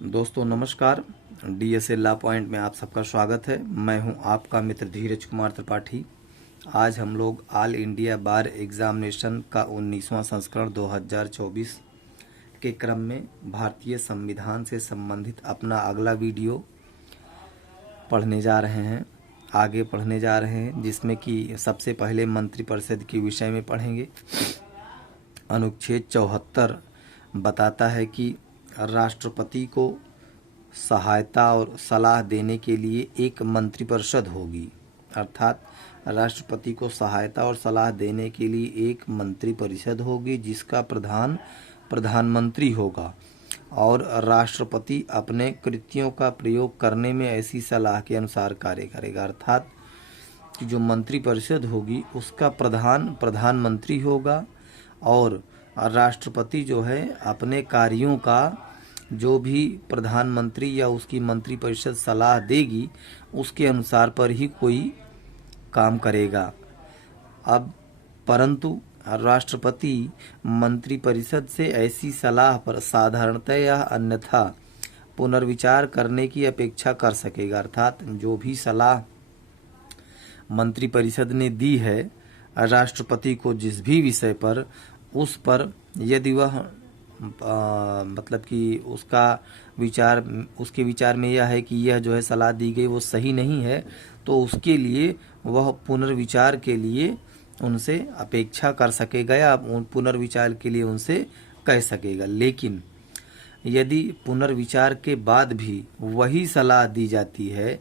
दोस्तों नमस्कार। DSA law point में आप सबका स्वागत है। मैं हूं आपका मित्र धीरज कुमार त्रिपाठी। आज हम लोग ऑल इंडिया बार एग्जामिनेशन का 19वां संस्करण 2024 के क्रम में भारतीय संविधान से संबंधित अपना अगला वीडियो पढ़ने जा रहे हैं, आगे पढ़ने जा रहे हैं, जिसमें कि सबसे पहले मंत्रिपरिषद के विषय में पढ़ेंगे। अनुच्छेद 74 बताता है कि राष्ट्रपति को सहायता और सलाह देने के लिए एक मंत्रिपरिषद होगी। अर्थात राष्ट्रपति को सहायता और सलाह देने के लिए एक मंत्रिपरिषद होगी, जिसका प्रधान प्रधानमंत्री होगा और राष्ट्रपति अपने कृत्यों का प्रयोग करने में ऐसी सलाह के अनुसार कार्य करेगा। अर्थात कि जो मंत्रिपरिषद होगी उसका प्रधान प्रधानमंत्री होगा और राष्ट्रपति जो है अपने कार्यों का जो भी प्रधानमंत्री या उसकी मंत्रिपरिषद सलाह देगी उसके अनुसार पर ही कोई काम करेगा। अब परंतु राष्ट्रपति मंत्रिपरिषद से ऐसी सलाह पर साधारणतः या अन्यथा पुनर्विचार करने की अपेक्षा कर सकेगा। अर्थात जो भी सलाह मंत्रिपरिषद ने दी है राष्ट्रपति को जिस भी विषय पर, उस पर यदि वह मतलब कि उसके विचार में यह है कि यह जो है सलाह दी गई वो सही नहीं है, तो उसके लिए वह पुनर्विचार के लिए उनसे अपेक्षा कर सकेगा या पुनर्विचार के लिए उनसे कह सकेगा। लेकिन यदि पुनर्विचार के बाद भी वही सलाह दी जाती है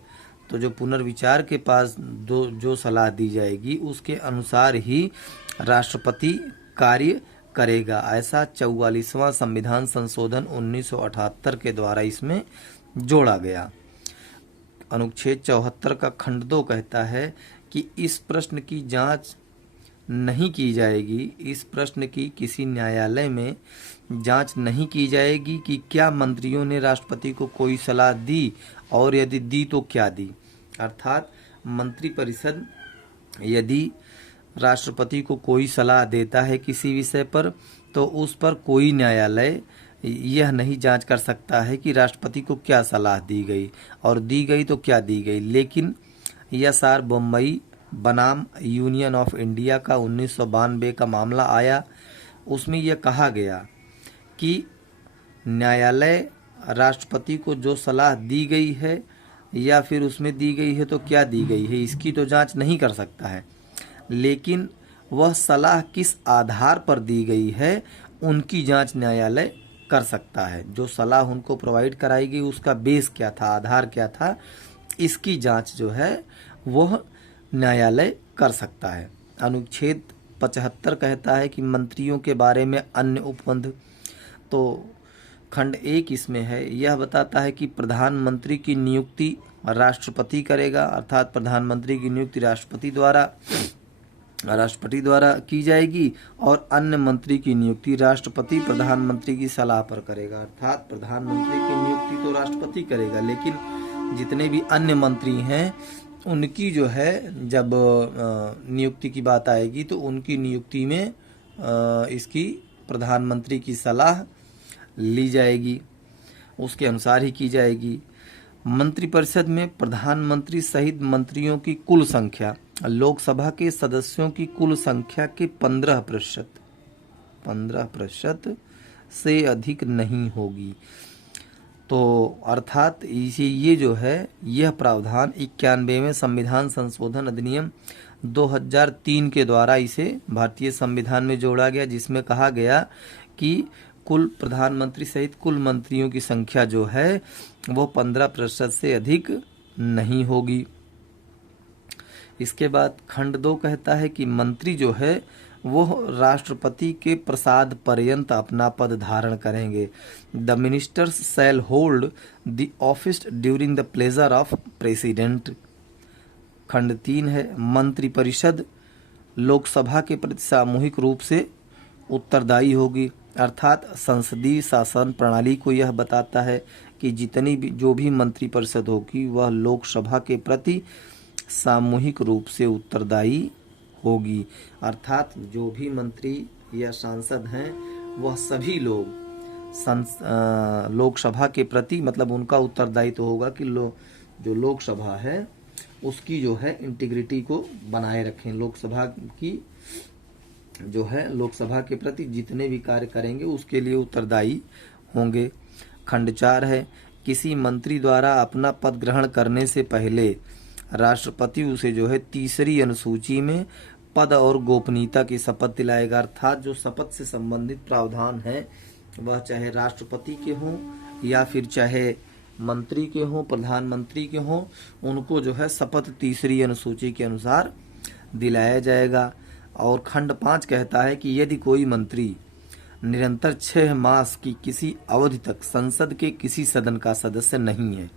तो जो पुनर्विचार के पास जो सलाह दी जाएगी उसके अनुसार ही राष्ट्रपति कार्य करेगा। ऐसा 44वां संविधान संशोधन 1978 के द्वारा इसमें जोड़ा गया। अनुच्छेद 74 का खंड 2 कहता है कि इस प्रश्न की जांच नहीं की जाएगी, इस प्रश्न की किसी न्यायालय में जांच नहीं की जाएगी कि क्या मंत्रियों ने राष्ट्रपति को कोई सलाह दी और यदि दी तो क्या दी। अर्थात मंत्रिपरिषद यदि राष्ट्रपति को कोई सलाह देता है किसी विषय पर तो उस पर कोई न्यायालय यह नहीं जांच कर सकता है कि राष्ट्रपति को क्या सलाह दी गई और दी गई तो क्या दी गई। लेकिन SR बम्बई बनाम यूनियन ऑफ इंडिया का 1992 का मामला आया, उसमें यह कहा गया कि न्यायालय राष्ट्रपति को जो सलाह दी गई है या फिर उसमें दी गई है तो क्या दी गई है इसकी तो जांच नहीं कर सकता है, लेकिन वह सलाह किस आधार पर दी गई है उनकी जांच न्यायालय कर सकता है। जो सलाह उनको प्रोवाइड कराई गई उसका बेस क्या था, आधार क्या था, इसकी जांच जो है वह न्यायालय कर सकता है। अनुच्छेद 75 कहता है कि मंत्रियों के बारे में अन्य उपबंध, तो खंड 1 इसमें है, यह बताता है कि प्रधानमंत्री की नियुक्ति राष्ट्रपति करेगा। अर्थात प्रधानमंत्री की नियुक्ति राष्ट्रपति द्वारा की जाएगी और अन्य मंत्री की नियुक्ति राष्ट्रपति प्रधानमंत्री की सलाह पर करेगा। अर्थात प्रधानमंत्री की नियुक्ति तो राष्ट्रपति करेगा, लेकिन जितने भी अन्य मंत्री हैं उनकी जो है जब नियुक्ति की बात आएगी तो उनकी नियुक्ति में इसकी प्रधानमंत्री की सलाह ली जाएगी, उसके अनुसार ही की जाएगी। मंत्रिपरिषद में प्रधानमंत्री सहित मंत्रियों की कुल संख्या लोकसभा के सदस्यों की कुल संख्या के 15% से अधिक नहीं होगी। तो अर्थात इसे ये जो है यह प्रावधान 91वें संविधान संशोधन अधिनियम 2003 के द्वारा इसे भारतीय संविधान में जोड़ा गया, जिसमें कहा गया कि कुल प्रधानमंत्री सहित कुल मंत्रियों की संख्या जो है वो 15% से अधिक नहीं होगी। इसके बाद खंड 2 कहता है कि मंत्री जो है वो राष्ट्रपति के प्रसाद पर्यंत अपना पद धारण करेंगे। The ministers shall hold the office during the pleasure of president. खंड 3 है, मंत्रिपरिषद लोकसभा के प्रति सामूहिक रूप से उत्तरदायी होगी। अर्थात संसदीय शासन प्रणाली को यह बताता है कि जितनी भी जो भी मंत्रिपरिषद होगी वह लोकसभा के प्रति सामूहिक रूप से उत्तरदायी होगी। अर्थात जो भी मंत्री या सांसद हैं वह सभी लोग लोकसभा के प्रति, मतलब उनका उत्तरदायित्व होगा कि जो लोकसभा है उसकी जो है इंटीग्रिटी को बनाए रखें। लोकसभा की जो है लोकसभा के प्रति जितने भी कार्य करेंगे उसके लिए उत्तरदायी होंगे। खंड 4 है, किसी मंत्री द्वारा अपना पद ग्रहण करने से पहले राष्ट्रपति उसे जो है तीसरी अनुसूची में पद और गोपनीयता की शपथ दिलाएगा। अर्थात जो शपथ से संबंधित प्रावधान है वह चाहे राष्ट्रपति के हों या फिर चाहे मंत्री के हों, प्रधानमंत्री के हों, उनको जो है शपथ तीसरी अनुसूची के अनुसार दिलाया जाएगा। और खंड 5 कहता है कि यदि कोई मंत्री निरंतर 6 मास की किसी अवधि तक संसद के किसी सदन का सदस्य नहीं है,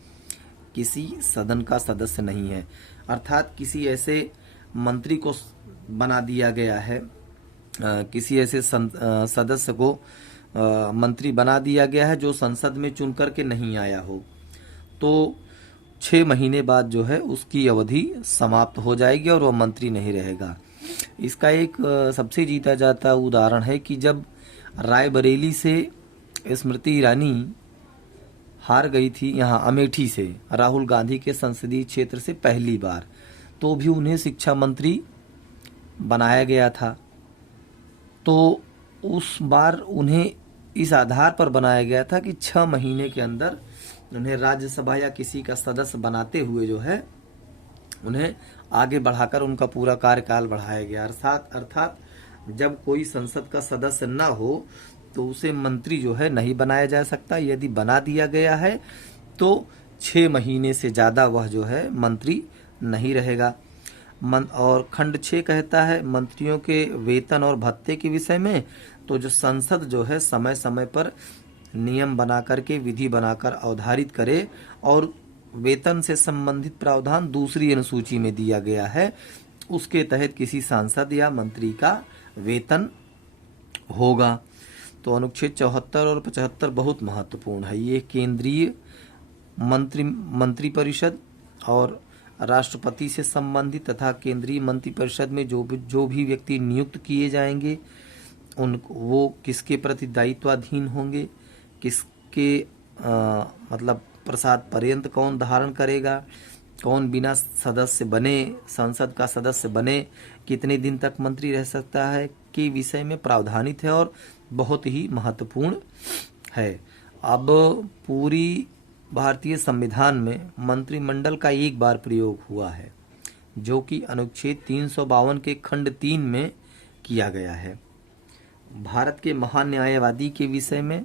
किसी सदन का सदस्य नहीं है, अर्थात किसी ऐसे मंत्री को बना दिया गया है, किसी ऐसे सदस्य को मंत्री बना दिया गया है जो संसद में चुन करके नहीं आया हो, तो 6 महीने बाद जो है उसकी अवधि समाप्त हो जाएगी और वह मंत्री नहीं रहेगा। इसका एक सबसे जीता जाता उदाहरण है कि जब रायबरेली से स्मृति ईरानी हार गई थी यहाँ अमेठी से राहुल गांधी के संसदीय क्षेत्र से पहली बार, तो भी उन्हें शिक्षा मंत्री बनाया गया था। तो उस बार उन्हें इस आधार पर बनाया गया था कि 6 महीने के अंदर उन्हें राज्यसभा या किसी का सदस्य बनाते हुए जो है उन्हें आगे बढ़ाकर उनका पूरा कार्यकाल बढ़ाया गया। अर्थात जब कोई संसद का सदस्य न हो तो उसे मंत्री जो है नहीं बनाया जा सकता। यदि बना दिया गया है तो 6 महीने से ज़्यादा वह जो है मंत्री नहीं रहेगा। और खंड 6 कहता है मंत्रियों के वेतन और भत्ते के विषय में, तो जो संसद जो है समय समय पर नियम बना करके विधि बनाकर अवधारित करे और वेतन से संबंधित प्रावधान दूसरी अनुसूची में दिया गया है, उसके तहत किसी सांसद या मंत्री का वेतन होगा। तो अनुच्छेद 74 और 75 बहुत महत्वपूर्ण है। ये केंद्रीय मंत्री परिषद और राष्ट्रपति से संबंधित तथा केंद्रीय मंत्री परिषद में जो भी व्यक्ति नियुक्त किए जाएंगे वो किसके प्रति दायित्वाधीन होंगे, किसके मतलब प्रसाद पर्यंत कौन धारण करेगा, कौन बिना सदस्य बने संसद का सदस्य बने कितने दिन तक मंत्री रह सकता है के विषय में प्रावधानित है और बहुत ही महत्वपूर्ण है। अब पूरी भारतीय संविधान में मंत्रिमंडल का एक बार प्रयोग हुआ है जो कि अनुच्छेद 352 के खंड 3 में किया गया है। भारत के महान्यायवादी के विषय में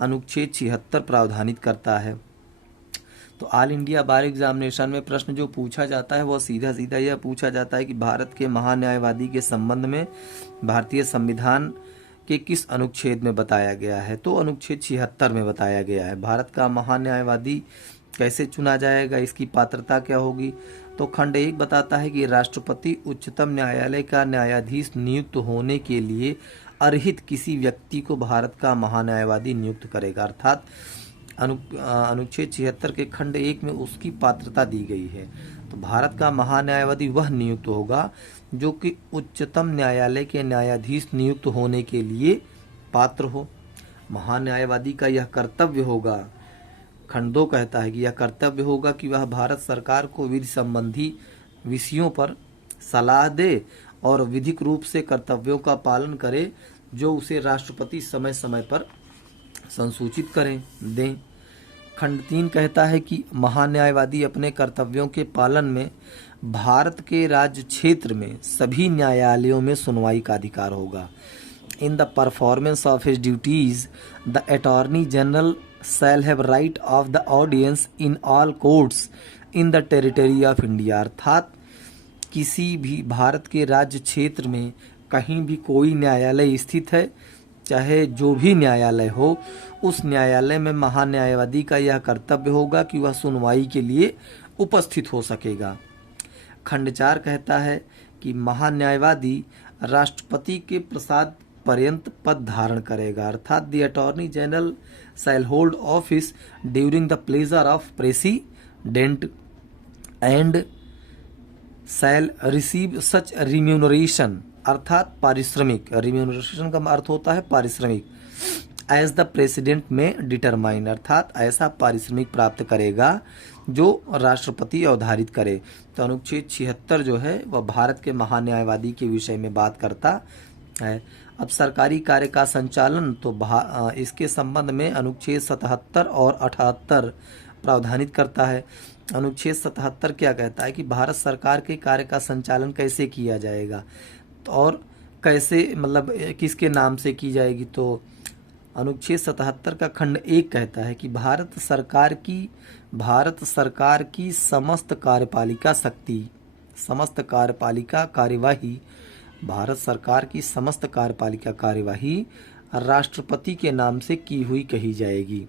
अनुच्छेद 76 प्रावधानित करता है। तो ऑल इंडिया बार एग्जामिनेशन में प्रश्न जो पूछा जाता है वह सीधा सीधा यह पूछा जाता है कि भारत के महान्यायवादी के संबंध में भारतीय संविधान के किस अनुच्छेद में बताया गया है। तो अनुच्छेद 76 में बताया गया है। भारत का महान्यायवादी कैसे चुना जाएगा, इसकी पात्रता क्या होगी। तो खंड 1 बताता है कि राष्ट्रपति उच्चतम न्यायालय का न्यायाधीश नियुक्त होने के लिए अर्हित किसी व्यक्ति को भारत का महान्यायवादी नियुक्त करेगा। अर्थात अनुच्छेद 76 के खंड 1 में उसकी पात्रता दी गई है। तो भारत का महान्यायवादी वह नियुक्त होगा जो कि उच्चतम न्यायालय के न्यायाधीश नियुक्त होने के लिए पात्र हो। महान्यायवादी का यह कर्तव्य होगा, खंड 2 कहता है कि यह कर्तव्य होगा कि वह भारत सरकार को विधि संबंधी विषयों पर सलाह दे और विधिक रूप से कर्तव्यों का पालन करे जो उसे राष्ट्रपति समय समय पर संसूचित दें। खंड 3 कहता है कि महान्यायवादी अपने कर्तव्यों के पालन में भारत के राज्य क्षेत्र में सभी न्यायालयों में सुनवाई का अधिकार होगा। In the performance of his duties the attorney general shall have right of the audience in all courts in the territory of India. अर्थात किसी भी भारत के राज्य क्षेत्र में कहीं भी कोई न्यायालय स्थित है, चाहे जो भी न्यायालय हो, उस न्यायालय में महान्यायवादी का यह कर्तव्य होगा कि वह सुनवाई के लिए उपस्थित हो सकेगा। खंड 4 कहता है कि महान्यायवादी राष्ट्रपति के प्रसाद पर्यंत पद धारण करेगा। अर्थात the attorney general shall hold office during the pleasure of president and shall receive such remuneration, अर्थात पारिश्रमिक। रिम्यूनरेशन का अर्थ होता है पारिश्रमिक। एज द प्रेसिडेंट में डिटरमाइन, अर्थात ऐसा पारिश्रमिक प्राप्त करेगा जो राष्ट्रपति अवधारित करे। तो अनुच्छेद 76 जो है वह भारत के महान्यायवादी के विषय में बात करता है। अब सरकारी कार्य का संचालन, तो इसके संबंध में अनुच्छेद 77 और 78 प्रावधानित करता है। अनुच्छेद 77 क्या कहता है कि भारत सरकार के कार्य का संचालन कैसे किया जाएगा और कैसे, मतलब किसके नाम से की जाएगी। तो अनुच्छेद 77 का खंड 1 कहता है कि भारत सरकार की समस्त कार्यपालिका शक्ति, समस्त कार्यपालिका कार्यवाही, भारत सरकार की समस्त कार्यपालिका कार्यवाही राष्ट्रपति के नाम से की हुई कही जाएगी।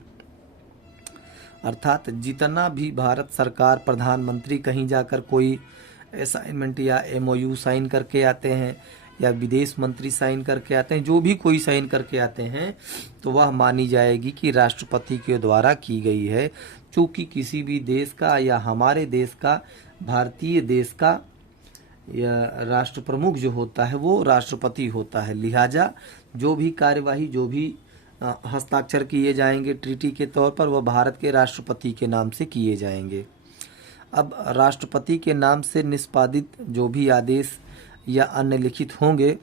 अर्थात जितना भी भारत सरकार, प्रधानमंत्री कहीं जाकर कोई असाइनमेंट या MOU साइन करके आते हैं या विदेश मंत्री साइन करके आते हैं, जो भी कोई साइन करके आते हैं, तो वह मानी जाएगी कि राष्ट्रपति के द्वारा की गई है। चूँकि किसी भी देश का या हमारे देश का, भारतीय देश का या राष्ट्र प्रमुख जो होता है वो राष्ट्रपति होता है, लिहाजा जो भी कार्यवाही, जो भी हस्ताक्षर किए जाएंगे ट्रीटी के तौर पर, वह भारत के राष्ट्रपति के नाम से किए जाएंगे। अब राष्ट्रपति के नाम से निष्पादित जो भी आदेश या अन्य लिखित होंगे,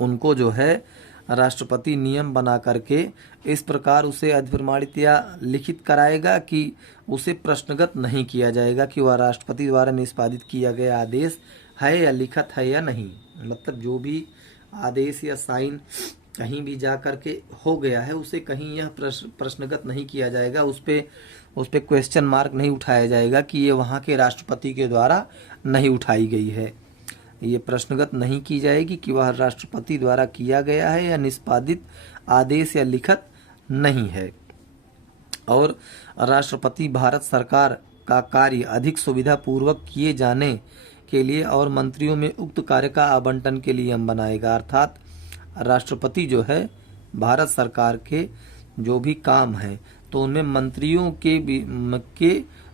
उनको जो है राष्ट्रपति नियम बना करके इस प्रकार उसे अधिप्रमाणित या लिखित कराएगा कि उसे प्रश्नगत नहीं किया जाएगा कि वह राष्ट्रपति द्वारा निष्पादित किया गया आदेश है या लिखित है या नहीं। मतलब जो भी आदेश या साइन कहीं भी जा करके हो गया है, उसे कहीं यह प्रश्नगत नहीं किया जाएगा, उस पे क्वेश्चन मार्क नहीं उठाया जाएगा कि ये वहाँ के राष्ट्रपति के द्वारा नहीं उठाई गई है। ये प्रश्नगत नहीं की जाएगी कि वह राष्ट्रपति द्वारा किया गया है या निष्पादित आदेश या लिखित नहीं है। और राष्ट्रपति भारत सरकार का कार्य अधिक सुविधा पूर्वक किए जाने के लिए और मंत्रियों में उक्त कार्य का आवंटन के लिए हम बनाएगा। अर्थात राष्ट्रपति जो है भारत सरकार के जो भी काम हैं, तो उनमें मंत्रियों के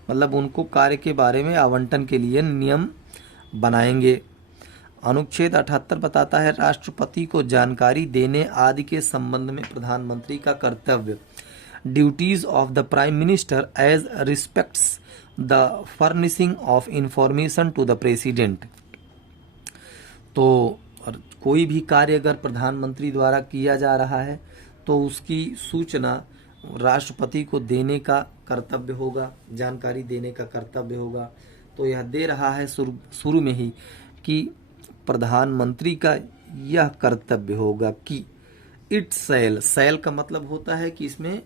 मतलब उनको कार्य के बारे में आवंटन के लिए नियम बनाएंगे। अनुच्छेद 78 बताता है राष्ट्रपति को जानकारी देने आदि के संबंध में प्रधानमंत्री का कर्तव्य। Duties of the prime minister as respects the furnishing of information to the president. तो कोई भी कार्य अगर प्रधानमंत्री द्वारा किया जा रहा है तो उसकी सूचना राष्ट्रपति को देने का कर्तव्य होगा, जानकारी देने का कर्तव्य होगा। तो यह दे रहा है शुरू में ही कि प्रधानमंत्री का यह कर्तव्य होगा कि इट शैल का मतलब होता है कि इसमें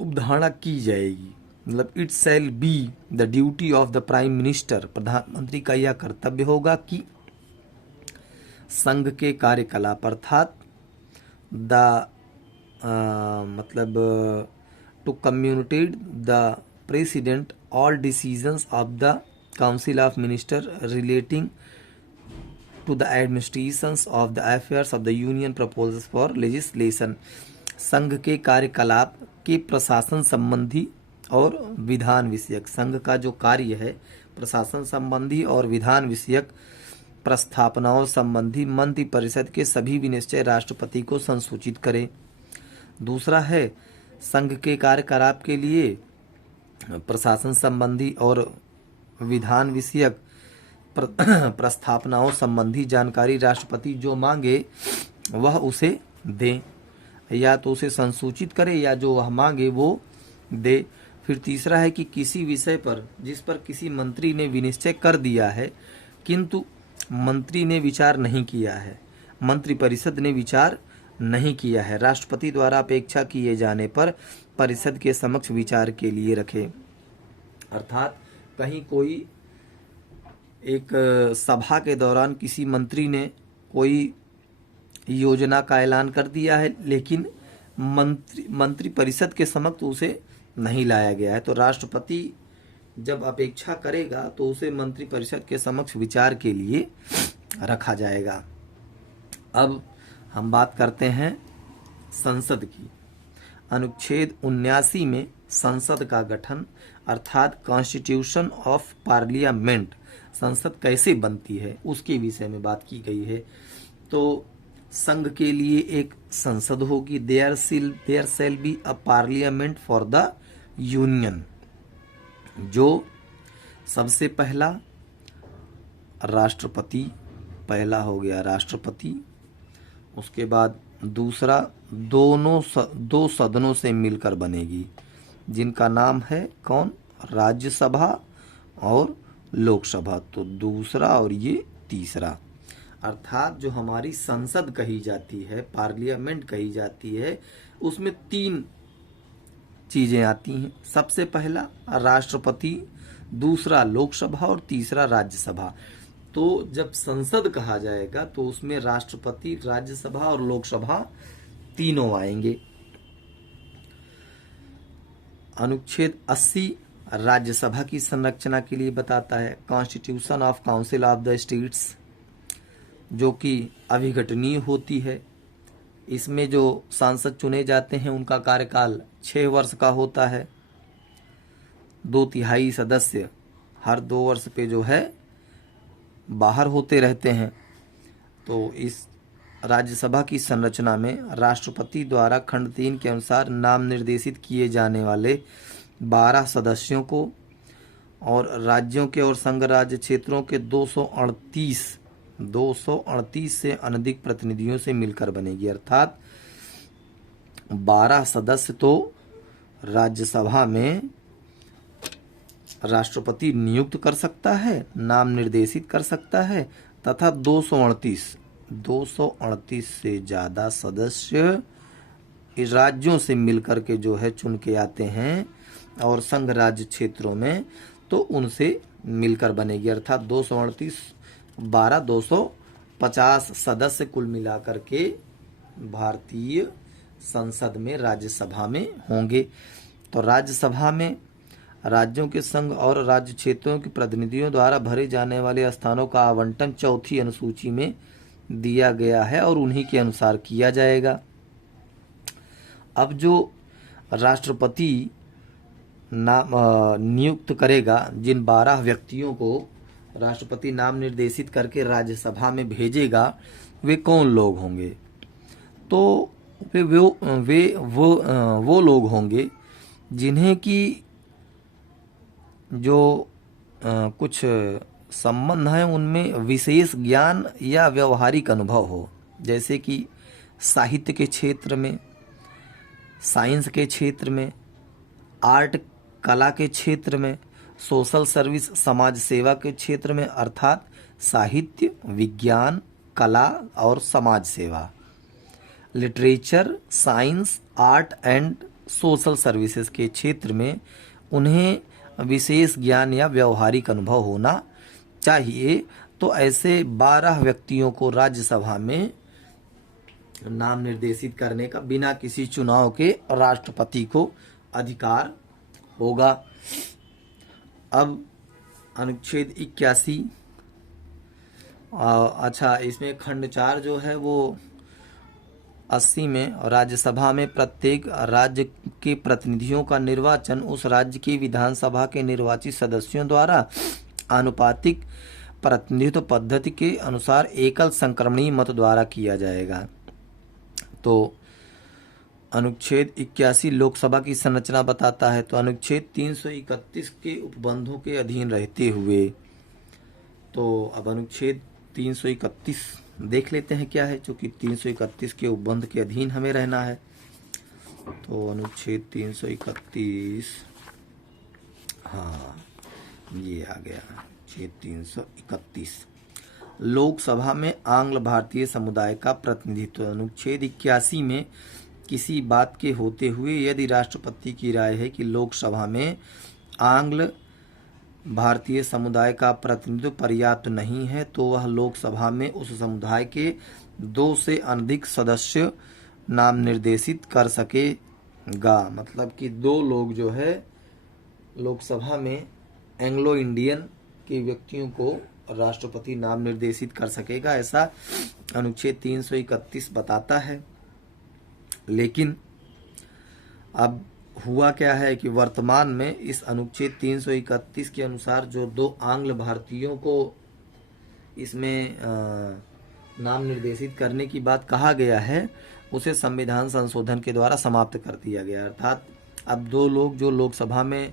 उपधारणा की जाएगी, मतलब it shall be the duty of the prime minister, प्रधानमंत्री का यह कर्तव्य होगा कि संघ के कार्यकलाप अर्थात मतलब to communicate the president all decisions of the council of minister relating to the administrations of the affairs of the union proposals for legislation. संघ के कार्यकलाप के प्रशासन संबंधी और विधान विषयक, संघ का जो कार्य है प्रशासन संबंधी और विधान विषयक प्रस्तावनाओं संबंधी मंत्रिपरिषद के सभी विनिश्चय राष्ट्रपति को संसूचित करे। दूसरा है संघ के कार्यकलाप के लिए प्रशासन संबंधी और विधान विषयक प्रस्तावनाओं संबंधी जानकारी राष्ट्रपति जो मांगे वह उसे दे, या तो उसे संसूचित करे या जो वह मांगे वो दे। फिर तीसरा है कि किसी विषय पर जिस पर किसी मंत्री ने विनिश्चय कर दिया है किंतु मंत्री ने विचार नहीं किया है, मंत्रिपरिषद ने विचार नहीं किया है, राष्ट्रपति द्वारा अपेक्षा किए जाने पर परिषद के समक्ष विचार के लिए रखे। अर्थात कहीं कोई एक सभा के दौरान किसी मंत्री ने कोई योजना का ऐलान कर दिया है लेकिन मंत्रिपरिषद के समक्ष उसे नहीं लाया गया है, तो राष्ट्रपति जब अपेक्षा करेगा तो उसे मंत्रिपरिषद के समक्ष विचार के लिए रखा जाएगा। अब हम बात करते हैं संसद की। अनुच्छेद 79 में संसद का गठन अर्थात कॉन्स्टिट्यूशन ऑफ पार्लियामेंट, संसद कैसे बनती है उसके विषय में बात की गई है। तो संघ के लिए एक संसद होगी। There shall be a parliament for the union. जो सबसे पहला राष्ट्रपति, पहला हो गया राष्ट्रपति, उसके बाद दूसरा दो सदनों से मिलकर बनेगी, जिनका नाम है कौन, राज्यसभा और लोकसभा। तो दूसरा और ये तीसरा, अर्थात जो हमारी संसद कही जाती है, पार्लियामेंट कही जाती है, उसमें 3 चीजें आती हैं। सबसे पहला राष्ट्रपति, दूसरा लोकसभा और तीसरा राज्यसभा। तो जब संसद कहा जाएगा तो उसमें राष्ट्रपति, राज्यसभा और लोकसभा तीनों आएंगे। अनुच्छेद 80 राज्यसभा की संरचना के लिए बताता है। Constitution of council of the states, जो कि अभिघटनीय होती है। इसमें जो सांसद चुने जाते हैं उनका कार्यकाल 6 वर्ष का होता है। 2/3 सदस्य हर 2 वर्ष पे जो है बाहर होते रहते हैं। तो इस राज्यसभा की संरचना में राष्ट्रपति द्वारा खंड 3 के अनुसार नाम निर्देशित किए जाने वाले 12 सदस्यों को और राज्यों के और संघ राज्य क्षेत्रों के 238 से अनधिक प्रतिनिधियों से मिलकर बनेगी। अर्थात 12 सदस्य तो राज्यसभा में राष्ट्रपति नियुक्त कर सकता है, नाम निर्देशित कर सकता है, तथा 238 से ज़्यादा सदस्य इस राज्यों से मिलकर के जो है चुन के आते हैं और संघ राज्य क्षेत्रों में, तो उनसे मिलकर बनेगी। अर्थात 238 12 250 सदस्य कुल मिलाकर के भारतीय संसद में, राज्यसभा में होंगे। तो राज्यसभा में राज्यों के संघ और राज्य क्षेत्रों के प्रतिनिधियों द्वारा भरे जाने वाले स्थानों का आवंटन 4थी अनुसूची में दिया गया है और उन्हीं के अनुसार किया जाएगा। अब जो राष्ट्रपति नियुक्त करेगा, जिन 12 व्यक्तियों को राष्ट्रपति नाम निर्देशित करके राज्यसभा में भेजेगा, वे कौन लोग होंगे? तो वो लोग होंगे जिन्हें कि जो कुछ संबंध हैं उनमें विशेष ज्ञान या व्यवहारिक अनुभव हो, जैसे कि साहित्य के क्षेत्र में, साइंस के क्षेत्र में, आर्ट कला के क्षेत्र में, सोशल सर्विस समाज सेवा के क्षेत्र में, अर्थात साहित्य, विज्ञान, कला और समाज सेवा, literature, science, art and social services के क्षेत्र में उन्हें विशेष ज्ञान या व्यवहारिक अनुभव होना चाहिए। तो ऐसे 12 व्यक्तियों को राज्यसभा में नाम निर्देशित करने का बिना किसी चुनाव के राष्ट्रपति को अधिकार होगा। अब अनुच्छेद 81, अच्छा, इसमें खंड 4 जो है वो 80 में राज्यसभा में प्रत्येक राज्य के प्रतिनिधियों का निर्वाचन उस राज्य की विधानसभा के निर्वाचित सदस्यों द्वारा आनुपातिक प्रतिनिधित्व पद्धति के अनुसार एकल संक्रमणीय मत द्वारा किया जाएगा। तो अनुच्छेद 81 लोकसभा की संरचना बताता है। तो अनुच्छेद 331 के उपबंधों के अधीन रहते हुए, तो अब अनुच्छेद 331 देख लेते हैं क्या है, क्योंकि 331 के उपबंध के अधीन हमें रहना है। तो अनुच्छेद 331, हाँ ये आ गया, अनुच्छेद 331 लोकसभा में आंग्ल भारतीय समुदाय का प्रतिनिधित्व। अनुच्छेद 81 में किसी बात के होते हुए यदि राष्ट्रपति की राय है कि लोकसभा में आंग्ल भारतीय समुदाय का प्रतिनिधित्व पर्याप्त नहीं है, तो वह लोकसभा में उस समुदाय के 2 से अधिक सदस्य नाम निर्देशित कर सकेगा। मतलब कि 2 लोग जो है लोकसभा में एंग्लो इंडियन के व्यक्तियों को राष्ट्रपति नाम निर्देशित कर सकेगा, ऐसा अनुच्छेद 331 बताता है। लेकिन अब हुआ क्या है कि वर्तमान में इस अनुच्छेद 331 के अनुसार जो 2 आंग्ल भारतीयों को इसमें नाम निर्देशित करने की बात कहा गया है, उसे संविधान संशोधन के द्वारा समाप्त कर दिया गया। अर्थात अब दो लोग जो लोकसभा में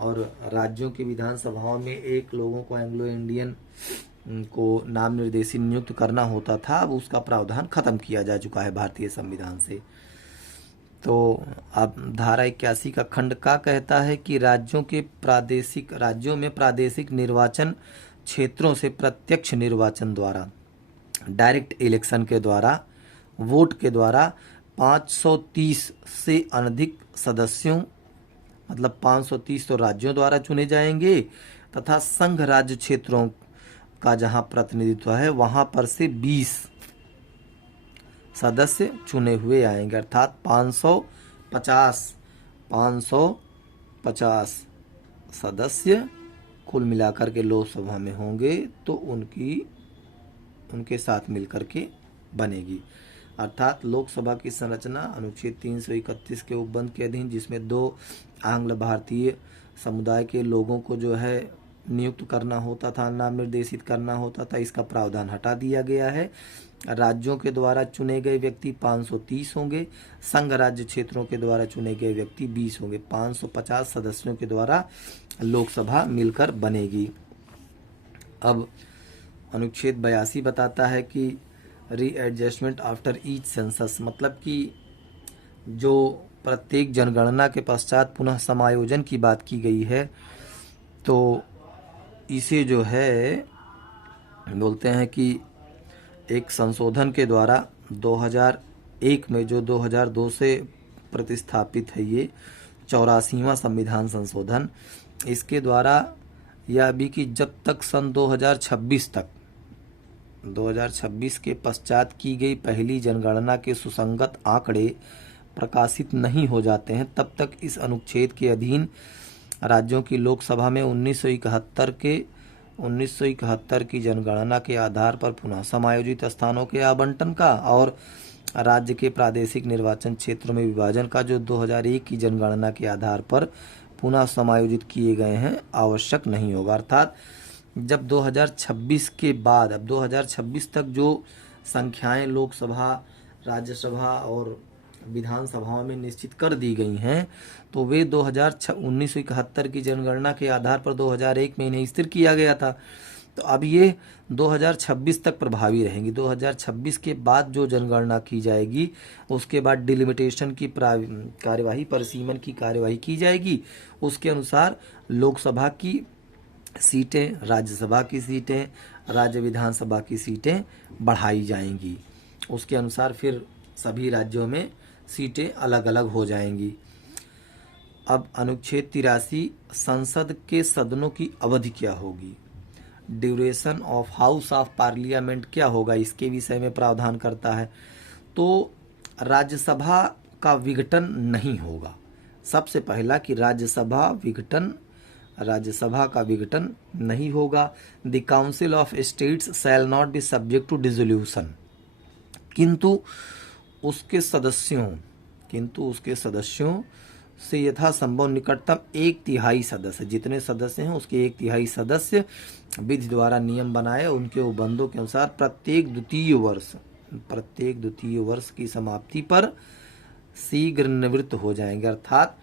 और राज्यों की विधानसभाओं में एक लोगों को एंग्लो इंडियन को नाम निर्देशित नियुक्त करना होता था, अब उसका प्रावधान खत्म किया जा चुका है भारतीय संविधान से। तो अब धारा 81 का खंड का कहता है कि राज्यों में प्रादेशिक निर्वाचन क्षेत्रों से प्रत्यक्ष निर्वाचन द्वारा, डायरेक्ट इलेक्शन के द्वारा, वोट के द्वारा 530 से अधिक सदस्यों, मतलब 530 तो राज्यों द्वारा चुने जाएंगे, तथा संघ राज्य क्षेत्रों का जहां प्रतिनिधित्व है वहां पर से 20 सदस्य चुने हुए आएंगे। अर्थात 550 सदस्य कुल मिलाकर के लोकसभा में होंगे, तो उनके साथ मिलकर के बनेगी। अर्थात लोकसभा की संरचना अनुच्छेद 331 के उपबंध के अधीन, जिसमें 2 आंग्ल भारतीय समुदाय के लोगों को जो है नियुक्त करना होता था, नाम निर्देशित करना होता था, इसका प्रावधान हटा दिया गया है। राज्यों के द्वारा चुने गए व्यक्ति 530 होंगे, संघ राज्य क्षेत्रों के द्वारा चुने गए व्यक्ति 20 होंगे। 550 सदस्यों के द्वारा लोकसभा मिलकर बनेगी। अब अनुच्छेद 82 बताता है कि रीएडजस्टमेंट आफ्टर ईच सेंसस, मतलब कि जो प्रत्येक जनगणना के पश्चात पुनः समायोजन की बात की गई है, तो इसे जो है बोलते हैं कि एक संशोधन के द्वारा 2001 में, जो 2002 से प्रतिस्थापित है, ये 84वां संविधान संशोधन, इसके द्वारा यह भी कि जब तक सन 2026 के पश्चात की गई पहली जनगणना के सुसंगत आंकड़े प्रकाशित नहीं हो जाते हैं, तब तक इस अनुच्छेद के अधीन राज्यों की लोकसभा में 1971 की जनगणना के आधार पर पुनः समायोजित स्थानों के आवंटन का और राज्य के प्रादेशिक निर्वाचन क्षेत्रों में विभाजन का, जो 2001 की जनगणना के आधार पर पुनः समायोजित किए गए हैं, आवश्यक नहीं होगा। अर्थात जब 2026 के बाद, अब 2026 तक जो संख्याएं लोकसभा, राज्यसभा और विधानसभाओं में निश्चित कर दी गई हैं, तो वे 1971 की जनगणना के आधार पर 2001 में इन्हें स्थिर किया गया था। तो अब ये 2026 तक प्रभावी रहेंगी। 2026 के बाद जो जनगणना की जाएगी, उसके बाद डिलिमिटेशन की कार्यवाही, परिसीमन की कार्यवाही की जाएगी। उसके अनुसार लोकसभा की सीटें, राज्यसभा की सीटें, राज्य विधानसभा की सीटें बढ़ाई जाएंगी। उसके अनुसार फिर सभी राज्यों में सीटें अलग अलग हो जाएंगी। अब अनुच्छेद 83, संसद के सदनों की अवधि क्या होगी, duration of house of parliament क्या होगा, इसके विषय में प्रावधान करता है। तो राज्यसभा का विघटन नहीं होगा। सबसे पहला कि राज्यसभा का विघटन नहीं होगा। The council of states shall not be subject to dissolution, किंतु उसके सदस्यों से यथासंभव निकटतम 1/3 सदस्य, जितने सदस्य हैं उसके 1/3 सदस्य विधि द्वारा नियम बनाए, उनके उपबंधों के अनुसार प्रत्येक द्वितीय वर्ष की समाप्ति पर शीघ्र निवृत्त हो जाएंगे। अर्थात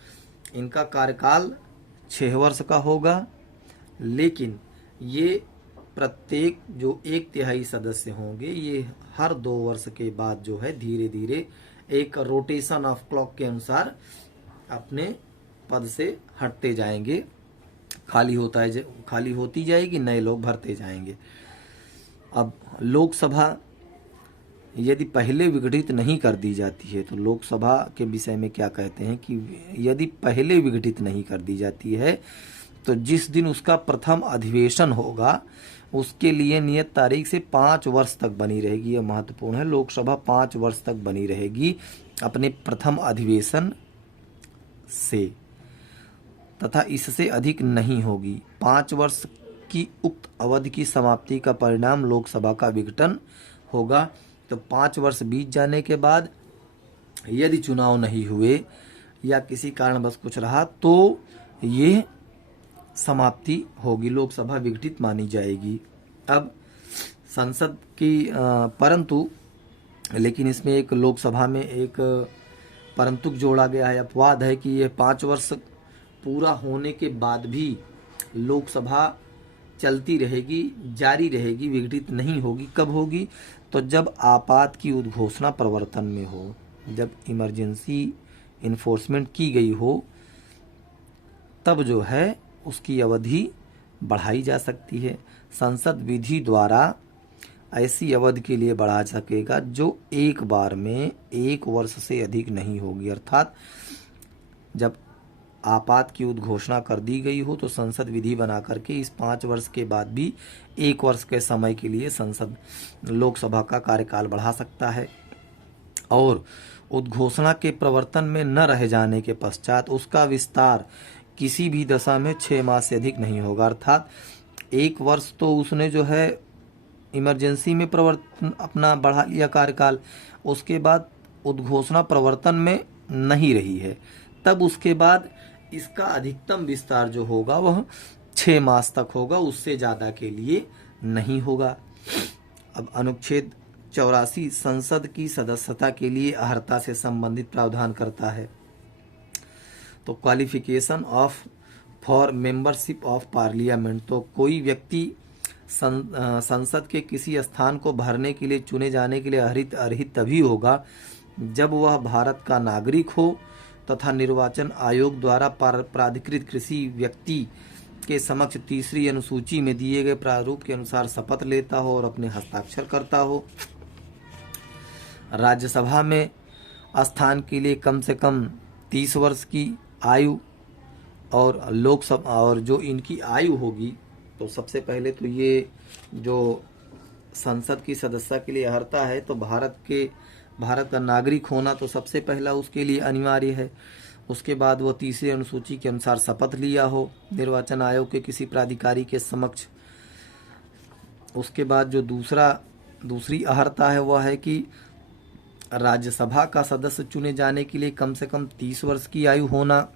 इनका कार्यकाल 6 वर्ष का होगा, लेकिन ये प्रत्येक जो 1/3 सदस्य होंगे, ये हर 2 वर्ष के बाद जो है धीरे धीरे एक रोटेशन ऑफ क्लॉक के अनुसार अपने पद से हटते जाएंगे, खाली होती जाएगी, नए लोग भरते जाएंगे। अब लोकसभा यदि पहले विघटित नहीं कर दी जाती है, तो लोकसभा के विषय में क्या कहते हैं कि यदि पहले विघटित नहीं कर दी जाती है, तो जिस दिन उसका प्रथम अधिवेशन होगा, उसके लिए नियत तारीख से 5 वर्ष तक बनी रहेगी। यह महत्वपूर्ण है। लोकसभा 5 वर्ष तक बनी रहेगी अपने प्रथम अधिवेशन से, तथा इससे अधिक नहीं होगी। 5 वर्ष की उक्त अवधि की समाप्ति का परिणाम लोकसभा का विघटन होगा। तो 5 वर्ष बीत जाने के बाद यदि चुनाव नहीं हुए या किसी कारणवश कुछ रहा, तो ये समाप्ति होगी, लोकसभा विघटित मानी जाएगी। अब संसद की परंतु लेकिन इसमें एक लोकसभा में एक परंतु जोड़ा गया है, अपवाद है कि यह 5 वर्ष पूरा होने के बाद भी लोकसभा चलती रहेगी, जारी रहेगी, विघटित नहीं होगी। कब होगी? तो जब आपात की उद्घोषणा प्रवर्तन में हो, जब इमरजेंसी इन्फोर्समेंट की गई हो, तब जो है उसकी अवधि बढ़ाई जा सकती है। संसद विधि द्वारा ऐसी अवधि के लिए बढ़ा सकेगा जो एक बार में 1 वर्ष से अधिक नहीं होगी। अर्थात जब आपात की उद्घोषणा कर दी गई हो तो संसद विधि बना करके इस 5 वर्ष के बाद भी 1 वर्ष के समय के लिए संसद लोकसभा का कार्यकाल बढ़ा सकता है। और उद्घोषणा के प्रवर्तन में न रह जाने के पश्चात उसका विस्तार किसी भी दशा में 6 मास से अधिक नहीं होगा। अर्थात 1 वर्ष तो उसने जो है इमरजेंसी में प्रवर्तन अपना बढ़ा लिया कार्यकाल, उसके बाद उद्घोषणा प्रवर्तन में नहीं रही है, तब उसके बाद इसका अधिकतम विस्तार जो होगा वह 6 मास तक होगा, उससे ज़्यादा के लिए नहीं होगा। अब अनुच्छेद 84 संसद की सदस्यता के लिए अर्हता से संबंधित प्रावधान करता है। तो qualification of for membership of parliament, तो कोई व्यक्ति संसद के किसी स्थान को भरने के लिए चुने जाने के लिए अर्हित तभी होगा जब वह भारत का नागरिक हो तथा निर्वाचन आयोग द्वारा प्राधिकृत किसी व्यक्ति के समक्ष तीसरी अनुसूची में दिए गए प्रारूप के अनुसार शपथ लेता हो और अपने हस्ताक्षर करता हो। राज्यसभा में स्थान के लिए कम से कम 30 वर्ष की आयु, और लोकसभा और जो इनकी आयु होगी, तो सबसे पहले तो ये जो संसद की सदस्यता के लिए अर्हता है तो भारत का नागरिक होना तो सबसे पहला उसके लिए अनिवार्य है। उसके बाद वो तीसरी अनुसूची के अनुसार शपथ लिया हो निर्वाचन आयोग के किसी प्राधिकारी के समक्ष। उसके बाद जो दूसरी अर्हता है वह है कि राज्यसभा का सदस्य चुने जाने के लिए कम से कम 30 वर्ष की आयु होना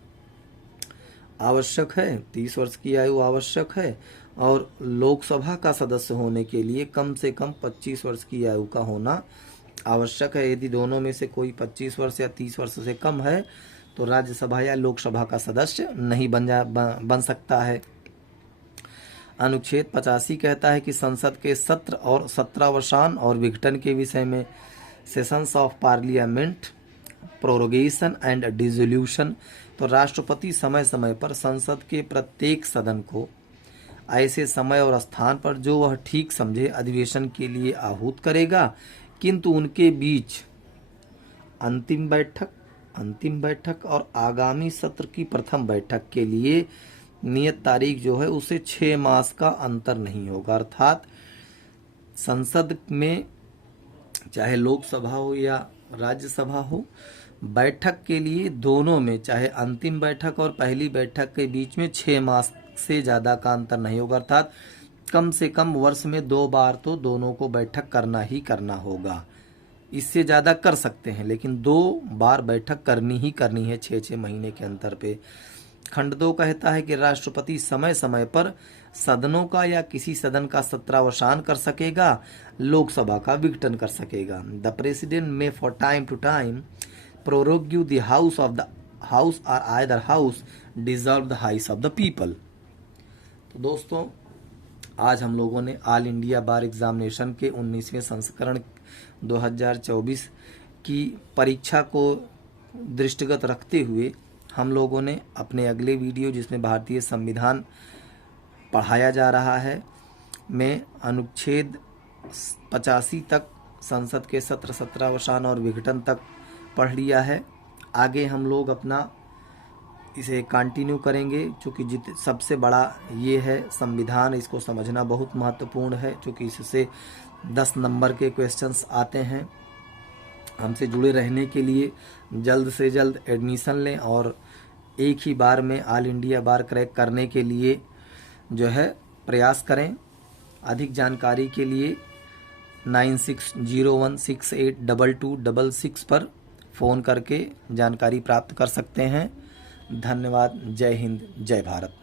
आवश्यक है, 30 वर्ष की आयु आवश्यक है। और लोकसभा का सदस्य होने के लिए कम से कम 25 वर्ष की आयु का होना आवश्यक है। यदि दोनों में से कोई 25 वर्ष या 30 वर्ष से कम है तो राज्यसभा या लोकसभा का सदस्य नहीं बन सकता है। अनुच्छेद 85 कहता है कि संसद के सत्र और सत्रावसान और विघटन के विषय में sessions of parliament prorogation and dissolution, तो राष्ट्रपति समय समय पर संसद के प्रत्येक सदन को ऐसे समय और स्थान पर जो वह ठीक समझे अधिवेशन के लिए आहूत करेगा, किंतु उनके बीच अंतिम बैठक और आगामी सत्र की प्रथम बैठक के लिए नियत तारीख जो है उसे 6 मास का अंतर नहीं होगा। अर्थात संसद में चाहे लोकसभा हो या राज्यसभा हो, बैठक के लिए दोनों में चाहे अंतिम बैठक और पहली बैठक के बीच में 6 मास से ज़्यादा का अंतर नहीं होगा। अर्थात कम से कम वर्ष में 2 बार तो दोनों को बैठक करना ही करना होगा। इससे ज़्यादा कर सकते हैं लेकिन 2 बार बैठक करनी ही करनी है 6-6 महीने के अंतर पे। खंड 2 कहता है कि राष्ट्रपति समय समय पर सदनों का या किसी सदन का सत्रावसान कर सकेगा, लोकसभा का विघटन कर सकेगा। The president may for time to time prorogue the house of the house और either house dissolve the house of the people. तो दोस्तों, आज हम लोगों ने ऑल इंडिया बार एग्जामिनेशन के 19वें संस्करण 2024 की परीक्षा को दृष्टिगत रखते हुए हम लोगों ने अपने अगले वीडियो जिसमें भारतीय संविधान पढ़ाया जा रहा है में अनुच्छेद 85 तक संसद के सत्र सत्रावसान और विघटन तक पढ़ लिया है। आगे हम लोग अपना इसे कंटिन्यू करेंगे, क्योंकि सबसे बड़ा ये है संविधान, इसको समझना बहुत महत्वपूर्ण है, क्योंकि इससे 10 नंबर के क्वेश्चंस आते हैं। हमसे जुड़े रहने के लिए जल्द से जल्द एडमिशन लें और एक ही बार में ऑल इंडिया बार क्रैक करने के लिए जो है प्रयास करें। अधिक जानकारी के लिए 9601682266 पर फ़ोन करके जानकारी प्राप्त कर सकते हैं। धन्यवाद। जय हिंद, जय भारत।